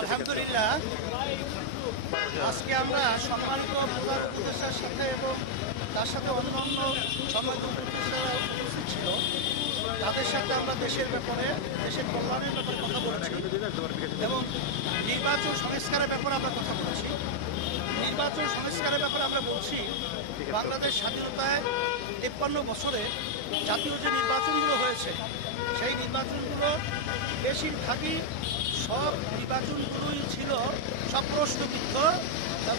আলহামদুলিল্লাহ। আজকে আমরা সম্মানিত প্রধান উপদেষ্টার সাথে এবং তার সাথে অন্য অন্য সম্মানিত উপদেষ্টারা ছিল। তাদের সাথে আমরা দেশের ব্যাপারে, দেশের কল্যাণের ব্যাপারে কথা বলেছি এবং নির্বাচন সংস্কারের ব্যাপারে আমরা কথা বলেছি। নির্বাচন সংস্কারের ব্যাপারে আমরা বলছি, বাংলাদেশ স্বাধীনতায় তেপ্পান্ন বছরে জাতীয় যে নির্বাচনগুলো হয়েছে, সেই নির্বাচনগুলো বেশিরভাগই সব নির্বাচনগুলোই ছিল সব প্রশ্নবিদ্ধ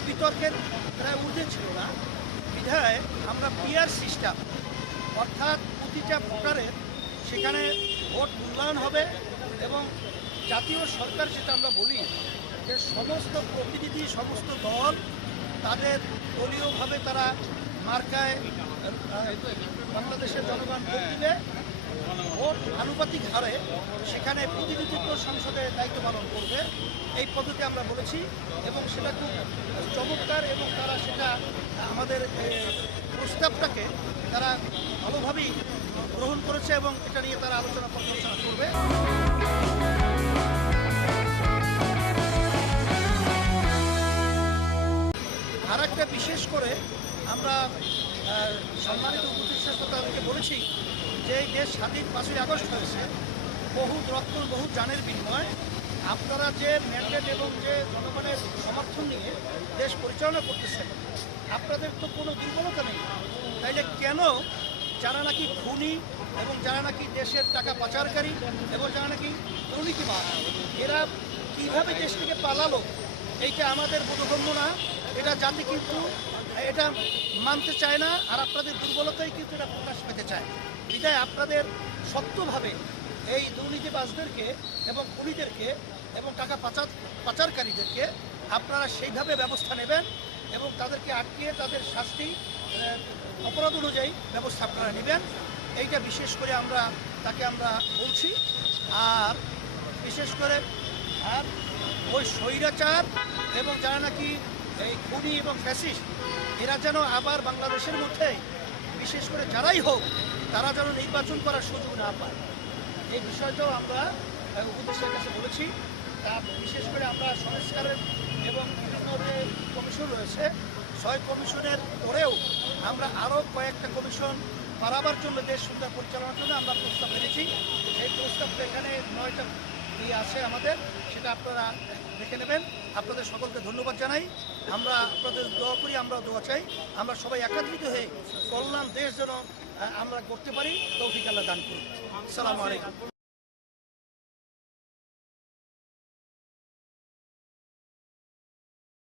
বিতর্কের প্রায় ঊর্ধ্বে ছিল না। বিধায় আমরা পিয়ার সিস্টেম, অর্থাৎ প্রতিটা ভোটারের সেখানে ভোট মূল্যায়ন হবে এবং জাতীয় সরকার যেটা আমরা বলি যে সমস্ত প্রতিনিধি, সমস্ত দল তাদের দলীয়ভাবে তারা মার্কায় বাংলাদেশের জনগণ ভোট দিবে। ভোট আনুপাতিক হারে সেখানে প্রতিনিধিত্ব সংসদে দায়িত্ব পালন করবে। এই পদ্ধতি আমরা বলেছি এবং সেটা খুব চমৎকার এবং তারা সেটা আমাদের প্রস্তাবটাকে তারা ভালোভাবেই গ্রহণ করেছে এবং এটা নিয়ে তারা আলোচনা পর্যালোচনা করবে। আর একটা বিশেষ করে আমরা সম্মানিত উপদেষ্টা তাদেরকে বলেছি যে এই দেশ স্বাধীন পাঁচই আগস্ট হয়েছে বহু রক্ত বহু জানের বিনিময়। আপনারা যে ম্যান্ডেট এবং যে জনগণের সমর্থন নিয়ে দেশ পরিচালনা করতেছেন, আপনাদের তো কোনো দুর্বলতা নেই। তাইলে কেন যারা নাকি খুনি এবং যারা নাকি দেশের টাকা পাচারকারী এবং যারা নাকি দুর্নীতিবাদ এরা কীভাবে দেশ থেকে পালালো, এইটা আমাদের বোধগম্য না। এটা জাতি কিন্তু এটা মানতে চায় না, আর আপনাদের দুর্বলতাই কিন্তু এটা প্রকাশ পেতে চায়। বিদায় আপনাদের শক্তভাবে এই দুর্নীতিবাজদেরকে এবং খুনিদেরকে এবং টাকা পাচার, পাচারকারীদেরকে আপনারা সেইভাবে ব্যবস্থা নেবেন এবং তাদেরকে আটকিয়ে তাদের শাস্তি অপরাধ অনুযায়ী ব্যবস্থা আপনারা নেবেন। এইটা বিশেষ করে আমরা, তাকে আমরা বলছি, আর বিশেষ করে, আর ওই স্বৈরাচার এবং যারা নাকি এই খুনি এবং ফ্যাসিস্ট, এরা যেন আবার বাংলাদেশের মধ্যে, বিশেষ করে যারাই হোক, তারা যেন নির্বাচন করার সুযোগ না পায়। এই বিষয়টাও আমরা উপদেষ্টার কাছে বলেছি। তা বিশেষ করে আমরা সংস্কারের এবং বিভিন্ন কমিশন রয়েছে। ছয় কমিশনের পরেও আমরা আরও কয়েকটা কমিশন বাড়াবার জন্য দেশ সুন্দর পরিচালনার জন্য আমরা প্রস্তাব এনেছি। সেই প্রস্তাবটা এখানে নয়টা ইয়ে আছে আমাদের, সেটা আপনারা দেখে নেবেন। আপনাদের সকলকে ধন্যবাদ জানাই। আমরা আপনাদের দোয়া করি আমরা দোয়া চাই। আমরা সবাই একাত্রিত হয়ে কল্যাণ দেশ যেন আমরা করতে পারি, তৌফিক আল্লাহ দান করুন। সালাম আলাইকুম।